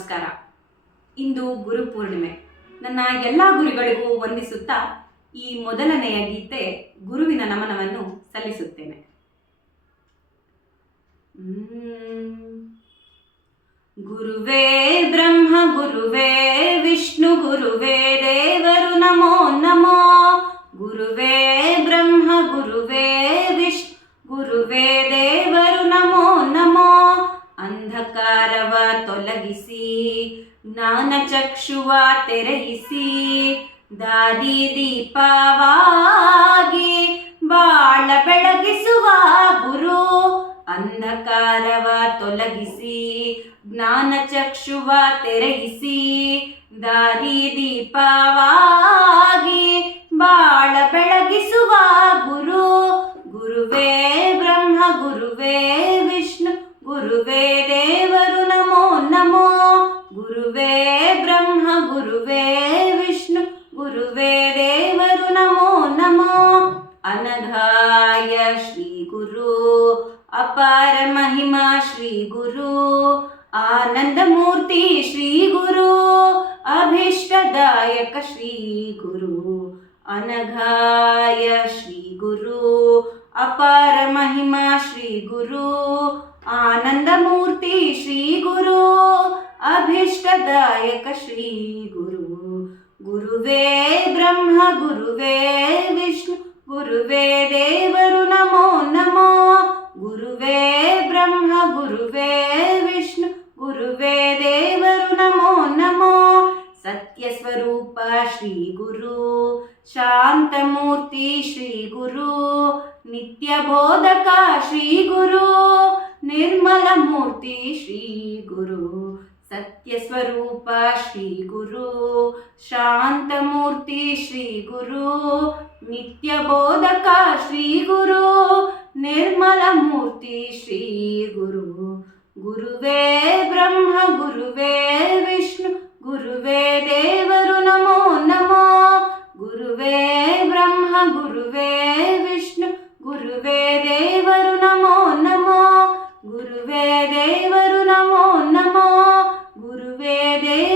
ನಮಸ್ಕಾರ. ಇಂದು ಗುರುಪೂರ್ಣಿಮೆ. ನನ್ನ ಎಲ್ಲ ಗುರುಗಳಿಗೂ ವಂದಿಸುತ್ತಾ ಈ ಮೊದಲನೆಯ ಗೀತೆ ಗುರುವಿನ ನಮನವನ್ನು ಸಲ್ಲಿಸುತ್ತೇನೆ. ಗುರುವೇ ಬ್ರಹ್ಮ, ಗುರುವೇ ವಿಷ್ಣು, ಗುರುವೇ ದೇವರು ನಮೋ ನಮೋ. ಗುರುವೇ ಬ್ರಹ್ಮ, ಗುರುವೇ ವಿಷ್ಣು, ಗುರುವೇ ದೇವರು ನಮೋ ನಮೋ. ಅಂಧಕಾರವ ತೊಲಗಿಸಿ ಜ್ಞಾನ ಚಕ್ಷುವ ತೆರೆಯಿಸಿ, ದಾರಿ ದೀಪವಾಗಿ ಬಾಳ ಬೆಳಗಿಸುವ ಗುರು. ಅಂಧಕಾರವ ತೊಲಗಿಸಿ ಜ್ಞಾನ ಚಕ್ಷುವ ತೆರೆಯಿಸಿ, ದಾರಿ ದೀಪವಾಗಿ ಬಾಳ ಬೆಳಗಿಸುವ ಗುರು. ಗುರುವೇ ಬ್ರಹ್ಮ, ಗುರುವೇ ವಿಷ್ಣು, ಗುರುವೇ ದೇವರು ನಮೋ ನಮೋ. ಗುರುವೇ ಬ್ರಹ್ಮ, ಗುರುವೇ ವಿಷ್ಣು, ಗುರುವೇ ದೇವರು ನಮೋ ನಮೋ. ಅನಘಾಯ ಶ್ರೀ ಗುರು, ಅಪಾರ ಮಹಿಮಾ ಶ್ರೀ ಗುರು, ಆನಂದ ಮೂರ್ತಿ ಶ್ರೀ ಗುರು, ಅಭೀಷ್ಟದಾಯಕ ಶ್ರೀ ಗುರು. ಅನಘಾಯ ಶ್ರೀ ಗುರು, ಅಪಾರ ಮಹಿಮಾ ಶ್ರೀ ಗುರು, ಆನಂದ ಮೂರ್ತಿ ಶ್ರೀ ಗುರು, ಅಭೀಷ್ಟದಾಯಕ ಶ್ರೀ ಗುರು. ಗುರುವೇ ಬ್ರಹ್ಮ, ಗುರುವೇ ವಿಷ್ಣು, ಗುರುವೇ ದೇವರು ನಮೋ ನಮೋ. ಗುರುವೇ ಬ್ರಹ್ಮ, ಗುರುವೇ ವಿಷ್ಣು, ಗುರುವೇ ದೇವರು ನಮೋ ನಮೋ. ಸತ್ಯ ಸ್ವರೂಪ ಶ್ರೀ ಗುರು, ಶಾಂತಮೂರ್ತಿ ಶ್ರೀ ಗುರು, ನಿತ್ಯ ಬೋಧಕ ಶ್ರೀ ಗುರು, ನಿರ್ಮಲ ಮೂರ್ತಿ ಶ್ರೀ ಗುರು. ಸತ್ಯ ಸ್ವರೂಪ ಶ್ರೀ ಗುರು, ಶಾಂತಮೂರ್ತಿ ಶ್ರೀ ಗುರು, ನಿತ್ಯ ಬೋಧಕ ಶ್ರೀ ಗುರು, ನಿರ್ಮಲ ಮೂರ್ತಿ ಶ್ರೀ ಗುರು. ಗುರುವೇ ಬ್ರಹ್ಮ, ಗುರುವೇ ವಿಷ್ಣು, ಗುರುವೇ ದೇವರು ನಮೋ ನಮೋ. ಗುರುವೇ ಬ್ರಹ್ಮ, ಗುರುವೇ ವಿಷ್ಣು, ಗುರುವೇ ದೇವರು ನಮೋ ನಮೋ. ಗುರುವೇ ದೇವರು ನಮೋ ನಮೋ. ಗುರುವೇ ದೇವ